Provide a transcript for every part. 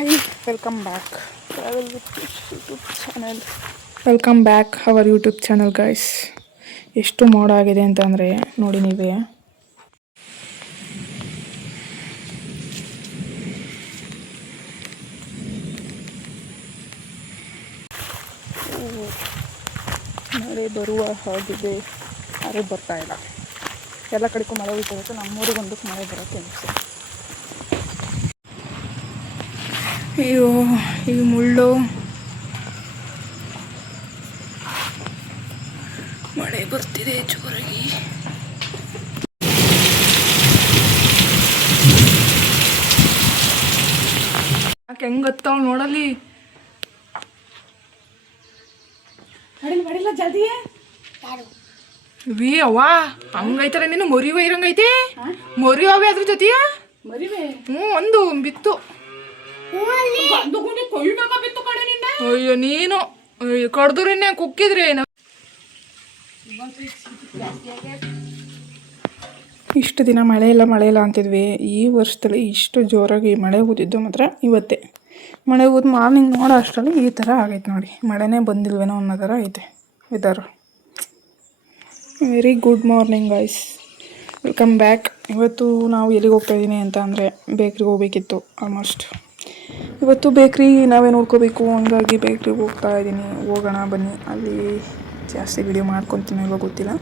Hi, welcome back. Travel with Fish YouTube channel. Welcome back our YouTube channel guys. ಎಷ್ಟು ಮೋಡ ಆಗಿದೆ ಅಂತಂದರೆ ನೋಡಿ ನೀವೇ. ಮಳೆ ಬರುವ ಹಾಗಿದೆ, ಆದರೆ ಬರ್ತಾ ಇಲ್ಲ. ಎಲ್ಲ ಕಡೆಗೂ ಮಳೆ ಹೋಗ್ತಿರುತ್ತೆ, ನಮ್ಮೂರಿಗೊಂದು ಮಳೆ ಬರೋಕ್ಕೆ ಅನಿಸುತ್ತೆ. ಅಯ್ಯೋ ಈ ಮುಳ್ಳು, ಮಳೆ ಬರ್ತಿದೆ ಜೋರಾಗಿ. ಯಾಕೆ ಹೆಂಗ್ ಗೊತ್ತಾವ ನೋಡಲ್ಲಿ. ಮಾಡಿಲ್ಲ ಜಲ್ದಿ ವಿ ಅವ್ವ ಹಂಗೈತಲ್ಲ, ನೀನು ಮೊರಿವ ಇರಂಗೈತಿ. ಮೊರಿವವೆ ಅದ್ರ ಜೊತೆಯ ಒಂದು ಬಿತ್ತು. ಅಯ್ಯೋ ನೀನು ಕಡ್ದ್ರೇನೆ ಕುಕ್ಕಿದ್ರೆ ಇಷ್ಟು ದಿನ ಮಳೆ ಇಲ್ಲ ಅಂತಿದ್ವಿ. ಈ ವರ್ಷದಲ್ಲಿ ಇಷ್ಟು ಜೋರಾಗಿ ಮಳೆ ಊದಿದ್ದು ಮಾತ್ರ ಇವತ್ತೇ. ಮಳೆ ಊದ್ ಮಾರ್ನಿಂಗ್ ನೋಡೋ ಅಷ್ಟರಲ್ಲಿ ಈ ಥರ ಆಗೈತೆ ನೋಡಿ. ಮಳೆನೇ ಬಂದಿಲ್ವೇನೋ ಅನ್ನೋ ಥರ ಐತೆ weather. Very good morning guys, welcome back. ಇವತ್ತು ನಾವು ಎಲ್ಲಿಗೆ ಹೋಗ್ತಾಯಿದ್ದೀನಿ ಅಂತ ಅಂದರೆ ಬೇಕ್ರಿಗೆ ಹೋಗ್ಬೇಕಿತ್ತು. ಆಲ್ಮೋಸ್ಟ್ ಇವತ್ತು ಬೇಕ್ರಿ ನಾವೇ ನೋಡ್ಕೋಬೇಕು, ಹಂಗಾಗಿ ಬೇಕ್ರಿಗೆ ಹೋಗ್ತಾ ಇದ್ದೀನಿ. ಹೋಗೋಣ ಬನ್ನಿ. ಅಲ್ಲಿ ಜಾಸ್ತಿ ವಿಡಿಯೋ ಮಾಡ್ಕೊತೀನಿ ಇವಾಗ ಗೊತ್ತಿಲ್ಲ,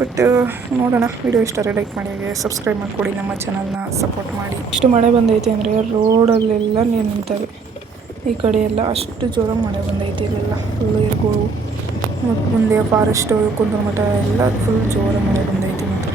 ಬಟ್ ನೋಡೋಣ. ವಿಡಿಯೋ ಇಷ್ಟ ಲೈಕ್ ಮಾಡಿ, ಹಾಗೆ ಸಬ್ಸ್ಕ್ರೈಬ್ ಮಾಡಿಕೊಡಿ, ನಮ್ಮ ಚಾನಲ್ನ ಸಪೋರ್ಟ್ ಮಾಡಿ. ಇಷ್ಟು ಮಳೆ ಬಂದೈತೆ ಅಂದರೆ ರೋಡಲ್ಲೆಲ್ಲ ನೀರು ನಿಂತವೆ. ಈ ಕಡೆ ಎಲ್ಲ ಅಷ್ಟು ಜೋರಾಗಿ ಮಳೆ ಬಂದೈತೆ. ಇಲ್ಲೆಲ್ಲ ಫುಲ್ ಇರ್ಗಳು ಮತ್ತು ಮುಂದೆ ಫಾರೆಸ್ಟು ಕುಂದೂರು ಮಠ ಎಲ್ಲ ಫುಲ್ ಜೋರಾಗಿ ಮಳೆ ಬಂದೈತೆ ಮಾತ್ರ.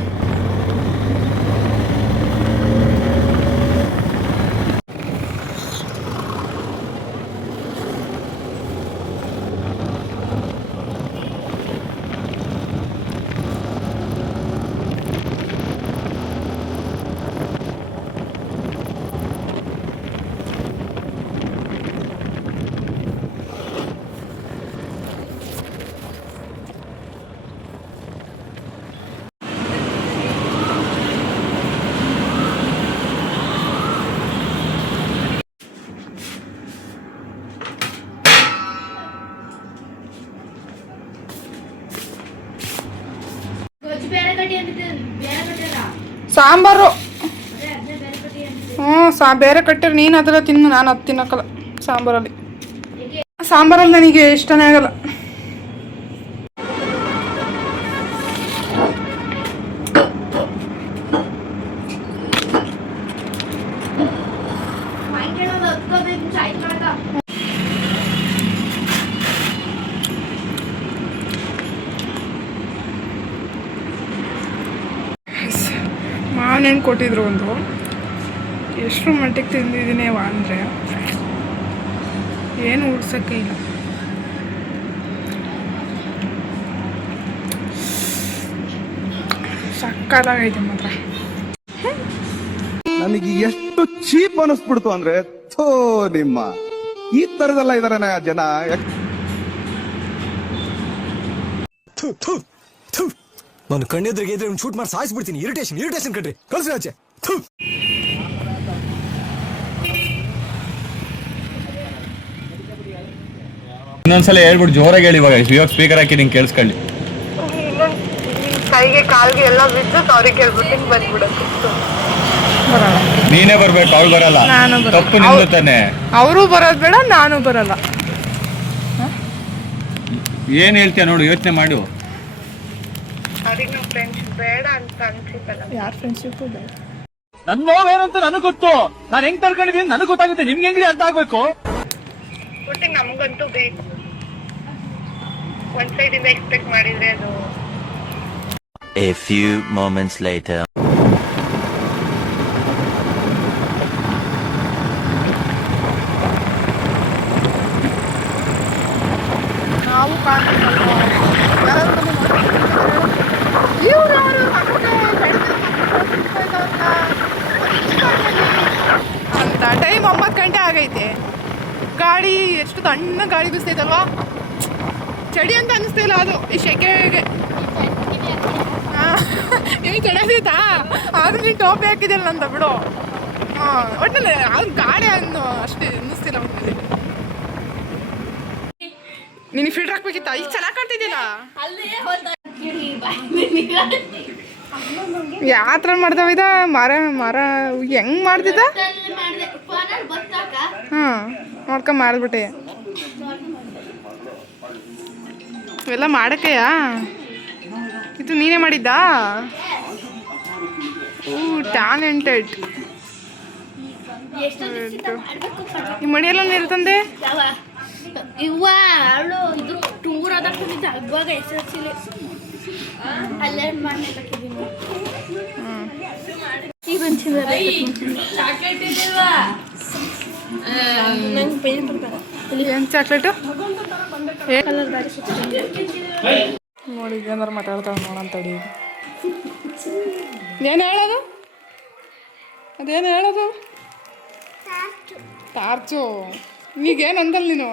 ಸಾಂಬಾರು ಬೇರೆ ಕಟ್ಟಿರಿ. ನೀನು ಅದೆಲ್ಲ ತಿನ್ನು, ನಾನು ಅದು ತಿನ್ನೋಕ್ಕಲ್ಲ. ಸಾಂಬಾರಲ್ಲಿ ನನಗೆ ಇಷ್ಟನೇ ಆಗಲ್ಲ. ಮಾವಿನಣ್ಣು ಕೊಟ್ಟಿದ್ರು ಒಂದು. ಎಷ್ಟು ಮಟ್ಟಿಗೆ ತಿಂದಿದ್ದೀನಿ ಅಂದರೆ ಏನು ಉಡ್ಸೋಕ್ಕೆ ಇಲ್ಲ. ಸಕ್ಕತ್ತಾಗೈತೆ ಮಾತ್ರ. ನನಗೆ ಎಷ್ಟು ಚೀಪ್ ಅನಿಸ್ಬಿಡ್ತು ಅಂದ್ರೆ, ಥೋ ನಿಮ್ಮ ಈ ತರದೆಲ್ಲ ಇದಾರೆ ಜನ. ನಾನು ಕಣ್ಣೆದ್ರಿಗೆ ಇದ್ರೆ ಶೂಟ್ ಮಾಡಿ ಸಾಯಿಸ್ಬಿಡ್ತೀನಿ. ಇರಿಟೇಷನ್ ಕಣ್ರಿ, ಕಳ್ಸಿ ಆಚೆ. ಇನ್ನೊಂದ್ಸಲ ಹೇಳ್ಬಿಟ್ಟು ಜೋರಾಗಿ ಹೇಳಿ. ಇವಾಗ ಸ್ಪೀಕರ್ ಹಾಕಿ ನಿಂಗೆ ಕೇಳಿಸ್ಕೊಳ್ಳಿ. ಕೈಗೆ ಕಾಲ್ಗೆ ಎಲ್ಲ ಬಿದ್ದು ಸಾರಿ ಕೇಳ್ಬಿಟ್ಟು ಬಂದ್ಬಿಡೋದು. ನೀನೇ ಬರ್ಬೇಕು, ಅವ್ಳು ಬರಲ್ಲ. ತಪ್ಪು ನಿಂದು ತಾನೆ. ಅವರು ಬರೋದು ಬೇಡ, ನಾನು ಬರಲ್ಲ. ಏನ್ ಹೇಳ್ತೀಯ ನೋಡು, ಯೋಚನೆ ಮಾಡು. ಬೇಡ ಅಂತ ಅನ್ಸಿತ್ತಲ್ಲ. ಯಾರ ಫ್ರೆಂಡ್ಶಿಪ್ ಬೇಡ. ನನ್ ನೋವೇನಂತ ನನಗ್ ಗೊತ್ತು. ನಾನು ಹೆಂಗ್ ತಡ್ಕೊಂಡಿದ್ದೀನಿ ನನಗ್ ಗೊತ್ತಾಗುತ್ತೆ. ನಿಮ್ಗೆ ಹೆಂಗ್ರಿ ಅರ್ಥ ಆಗ್ಬೇಕು. ಒಟ್ಟಿಗೆ ನಮಗಂತೂ ಬೇಕು. ಒಂದ್ ಸೈಡ್ ಇಂದ ಎಕ್ಸ್ಪೆಕ್ಟ್ ಮಾಡಿದ್ರೆ ಅದು. A few moments later. ನಾವು ಅಂತ ಟೈಮ್ 9 ಗಂಟೆ ಆಗೈತೆ. ಗಾಳಿ ಎಷ್ಟು ತಣ್ಣ ಗಾಳಿ ಬೀಸ್ತೈತಲ್ವಾ. ಚಳಿ ಅಂತ ಅನಿಸ್ತಾ ಇಲ್ಲ ಅದು ಈ ಶೆಕೆಗೆ. ಏನು ಚೆನ್ನಾಗಿತ್ತಾ ಆದ್ರೂ ನೀನು ಟೋಪಿ ಹಾಕಿದ್ಯಲ್ಲ ಅಂತ ಬಿಡು. ಒಟ್ಟಿನಲ್ಲಿ ಅವ್ನು ಗಾಡಿ ಅನ್ನು ಅಷ್ಟೇ ಅನ್ನಿಸ್ತಿಲ್ಲ ಒಟ್ಟಿನಲ್ಲಿ. ನೀನು ಫಿಲ್ಟರ್ ಹಾಕ್ಬೇಕಿತ್ತ? ಈಗ ಚೆನ್ನಾಗಿ ಕಾಣ್ತಿದ್ದಿಲ್ಲ. ಯಾವ ಥರ ಮಾಡ್ತಾವ ಇದ ಮರ ಮರ ಹೆಂಗ್ ಮಾಡ್ತಿದ್ದ? ಹಾಂ ನೋಡ್ಕೊಂಡ್ ಮಾರ್ಬಿಟ್ಟೆ. ಇವೆಲ್ಲ ಮಾಡಕ್ಕೆಯಾ? ಇದು ನೀನೇ ಮಾಡಿದ್ದ? ಟ್ಯಾಲೆಂಟೆಡ್. ಈ ಮಣಿಯೆಲ್ಲ ನೀರು ತಂದೆ? ಇವ್ವ ಅವಳು ಇದು ಟೂರ್ ಅದಕ್ಕಿದ್ದ ಇವಾಗ SSLC ಅಲ್ಲೇ ಮಾಡ್ಲಿಕ್ಕಿದ್ದೀನಿ. ಈಗ ನಂಗೆ ಪೇನ್ ಬರ್ತಾರೆ. ಏನು ಚಾಕ್ಲೇಟು? ಕಲರ್ ಗಾಡಿ ನೋಡಿ ಏನಾರು ಮಾತಾಡ್ತಾಳೆ ನೋಡೋಣ ತಡಿ. ಏನು ಹೇಳೋದು? ಅದೇನು ಹೇಳೋದು? ಟಾರ್ಚು. ಈಗೇನು ಅಂದಲ್ಲ ನೀನು?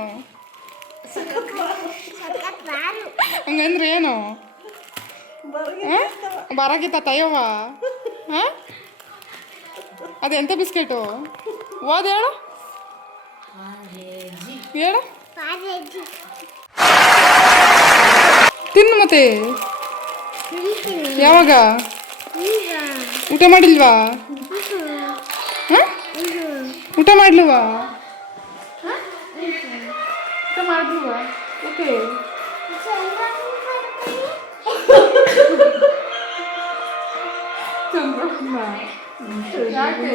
ಹಂಗಂದ್ರೆ ಏನು? ಬರಾಗಿತ್ತ ತಯ್ಯವ್ವ? ಹಾಂ ಅದೆಂತ ಬಿಸ್ಕೆಟು? ಓದು ಹೇಳು ಹೇಳು. ತಿನ್ನು ಮತ್ತೆ. ಯಾವಾಗ? ಊಟ ಮಾಡಿಲ್ವಾ? ಹಾಂ ಊಟ ಮಾಡ್ಲಿವಾ? ಊಟ ಮಾಡ್ಲಿವಾ? ಓಕೆ. ಯಾಕೆ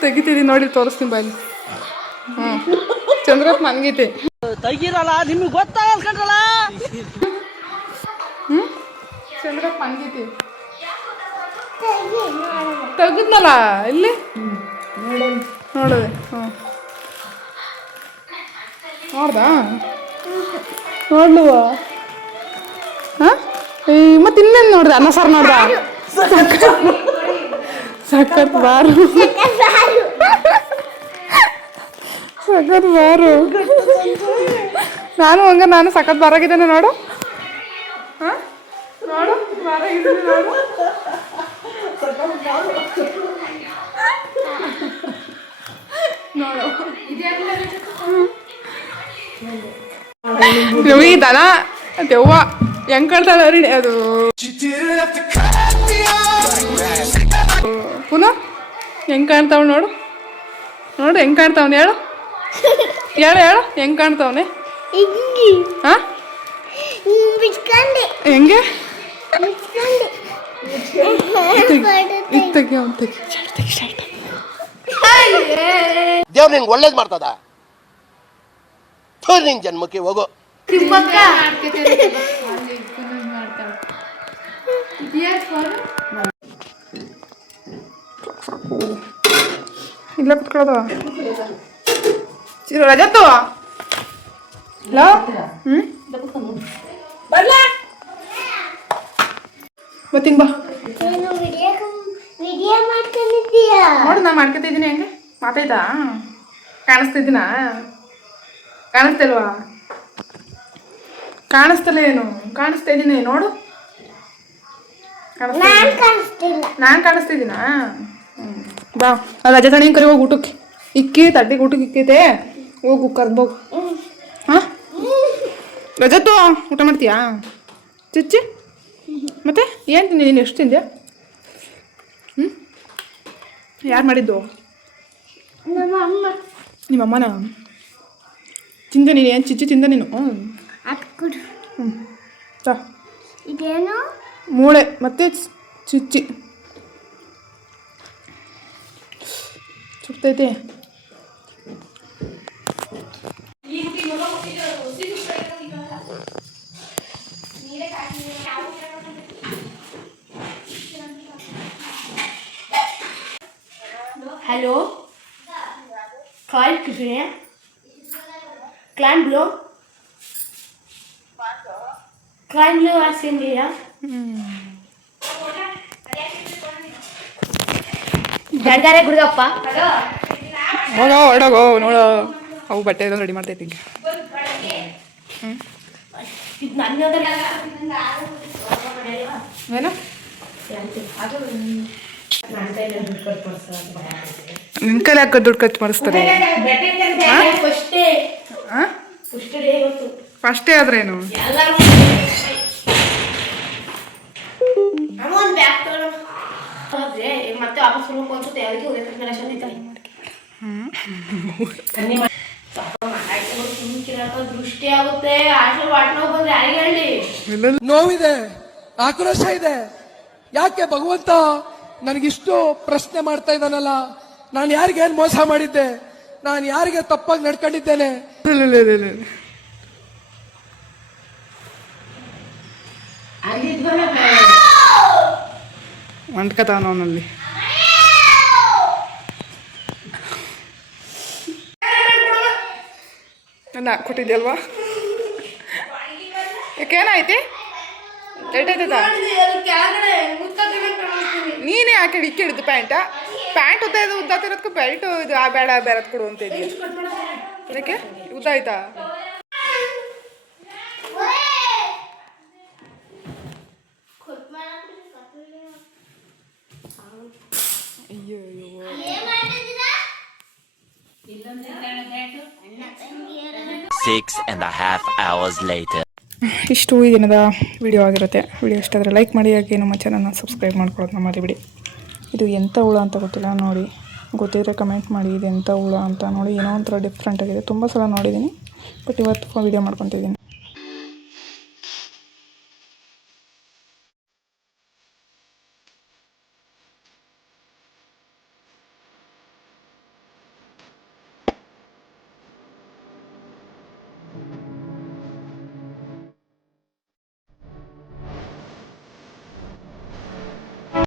ತೆಗಿತೀರಿ ನೋಡಿ, ತೋರಿಸ್ತೀನಿ ಬಾಯಿ. ಹಾಂ ಚಂದ್ರಪ್ಪ ಮನ್ಗೈತೆ. ತೆಗೀರಲ್ಲ, ನಿಮ್ಗೆ ಗೊತ್ತಾಗಲ್ಲ ಕಣ್ರಲ್ಲ. ಚಂದ್ರಪ್ಪ ಮನ್ಗೈತಿ. ತೆಗಿದ್ನಲ್ಲ ಇಲ್ಲಿ ನೋಡಿದೆ. ಹಾಂ ನೋಡ್ದಾ? ನೋಡ್ಲುವ? ಹಾಂ ಮತ್ತೆ ಇನ್ನೇನು ನೋಡ್ದೆ? ಅನ್ನ ಸಾರು ನೋಡ್ದ? ಸಖತ್ ಬಾರು, ಸಖತ್ ಬಾರು. ನಾನು ಸಖತ್ ಬಾರಾಗಿದ್ದೇನೆ ನೋಡು. ಹಾಂ ನೋಡು ಬಾರಾಗಿದ್ದೇನೆ ನೋಡು. ನೋಡು ಈ ದನ ದೆವ್ವ ಹೆಂಗ್ ಕಾಣ್ತಾಳೆ ಅರಿಣಿ ಅದು. ಪುನಃ ಹೆಂಗ್ ಕಾಣ್ತಾವ ನೋಡು. ನೋಡು ಹೆಂಗ್ ಕಾಣ್ತಾವನೆ ಹೇಳು. ಹೇಳು ಹೇಳು ಹೆಂಗ್ ಕಾಣ್ತಾವನೆ? ಹಾಂ ಹೆಂಗೆ? ದೇವ್ರು ನಿಂಗೆ ಒಳ್ಳೇದು ಮಾಡ್ತದ. ನಿನ್ ಜನ್ಮಕ್ಕೆ ಹೋಗೋ. ಇಲ್ಲ ಕುತ್ಕೊಳ್ಳೋದು ರಜತ್ತು. ಹಲೋ ಮತ್ತಿಂಗ್ ಬಾ ನೋಡು. ನಾ ಮಾಡ್ಕೊತಿದ್ದೀನಿ. ಹೆಂಗೆ ಮಾತಾಯ್ತಾ? ಕಾಣಿಸ್ತಿದ್ದೀನಾ? ಕಾಣಿಸ್ತಿಲ್ವಾ? ಕಾಣಿಸ್ತಲ್ಲ ಏನು? ಕಾಣಿಸ್ತಾ ಇದ್ದೀನಿ ನೋಡು. ನಾನು ಕಾಣಿಸ್ತಿದ್ದೀನಾ? ಬಾ ರಜೆ ತಣಿ ಕರಿ ಹೋಗಿ ಊಟಕ್ಕೆ ಇಕ್ಕಿ ತಟ್ಟಿಗೆ ಊಟಕ್ಕೆ ಇಕ್ಕೈತೆ. ಹೋಗು ಕರ್ಬೋಗು. ಹಾಂ ರಜತ್ತು ಊಟ ಮಾಡ್ತೀಯಾ? ಚುಚ್ಚಿ ಮತ್ತೆ ಏನು ತಿಂದಿ ನೀನು? ಎಷ್ಟು ತಿಂದ್ಯಾ? ಯಾರು ಮಾಡಿದ್ದು? ನಿಮ್ಮಮ್ಮನ ತಿಂದ ನೀನು? ಏನು ಚಿಚ್ಚಿ ತಿಂದ ನೀನು? ಇದೇನು ಮೂಳೆ ಮತ್ತೆ ಚುಚ್ಚಿ ಚುಪ್ತೈತೆ. Hallo? Kalt gesehen? Klein Blue? Klein Blue, was sind wir? ಗಂಡಾರೆ ಗುಡ್ಗಪ್ಪ ಹೋಗೋ ಹೊರಡೋಗೋ ನೋಡೋ. ಅವು ಬಟ್ಟೆ ಎಲ್ಲ ರೆಡಿ ಮಾಡ್ತೈತಿ ಈಗ. ಇದು ನನ್ನ ಏನು ನಿನ್ನ ಕೈಲಿ ಹಾಕೋ ದುಡ್ಡು ಖರ್ಚು ಮಾಡಿಸ್ತಾರೆ ಫಸ್ಟೇ ಆದ್ರೇನು ಮತ್ತೆ ವಾಪಸ್ ಬರ್ಬೇಕು ಅನ್ಸುತ್ತೆ ಅದಕ್ಕೆ ದೃಷ್ಟಿ ಆಗುತ್ತೆ ಆಶೆ ವಾಟ್ನ ಬಂದ್ರೆ ಯಾರಿಗೆ ಹೇಳಿ ನೋವಿದೆ, ಆಕ್ರೋಶ ಇದೆ. ಯಾಕೆ ಭಗವಂತ ನನಗಿಷ್ಟು ಪ್ರಶ್ನೆ ಮಾಡ್ತಾ ಇದ್ದಾನಲ್ಲ? ನಾನು ಯಾರಿಗೇನ್ ಮೋಸ ಮಾಡಿದ್ದೆ? ನಾನು ಯಾರಿಗೆ ತಪ್ಪಾಗಿ ನಡ್ಕೊಂಡಿದ್ದೇನೆ? ಅಂಟ್ಕತಾವನ ಅವನಲ್ಲಿ. ನಾನು ಕೊಟ್ಟಿದ್ಯಲ್ವಾ? ಯಾಕೇನಾಯ್ತಿ? ಎಷ್ಟಾಯ್ತದ? ನೀನೇ ಯಾಕೆ ಇಕ್ಕಿಡಿದ್ದು ಪ್ಯಾಂಟ್ ಉದ್ದ ಇರೋದಕ್ಕೂ ಬೆಲ್ಟ್ ಇದು ಬೇಡ ಬೇರೆದ್ ಕೊಡು ಅಂತ ಇದೀಯ. ಅದಕ್ಕೆ ಉದ್ದ ಆಯ್ತಾ? ಅಯ್ಯೋ 6.5 hours later. ಇಷ್ಟು ಈ ದಿನದ ವಿಡಿಯೋ ಆಗಿರುತ್ತೆ. ವಿಡಿಯೋ ಇಷ್ಟ ಆದರೆ ಲೈಕ್ ಮಾಡಿ, ಹಾಗೆ ನಮ್ಮ ಚಾನಲ್ನ ಸಬ್ಸ್ಕ್ರೈಬ್ ಮಾಡ್ಕೊಳ್ಳೋದನ್ನ ಮರಿಬೇಡಿ. ಇದು ಎಂಥ ಹುಳ ಅಂತ ಗೊತ್ತಿಲ್ಲ, ನೋಡಿ ಗೊತ್ತಿದ್ರೆ ಕಮೆಂಟ್ ಮಾಡಿ ಇದು ಎಂಥ ಹುಳ ಅಂತ. ನೋಡಿ ಏನೋ ಒಂಥರ ಡಿಫ್ರೆಂಟ್ ಆಗಿದೆ. ತುಂಬ ಸಲ ನೋಡಿದ್ದೀನಿ, ಬಟ್ ಇವತ್ತು ವಿಡಿಯೋ ಮಾಡ್ಕೊತಿದ್ದೀನಿ.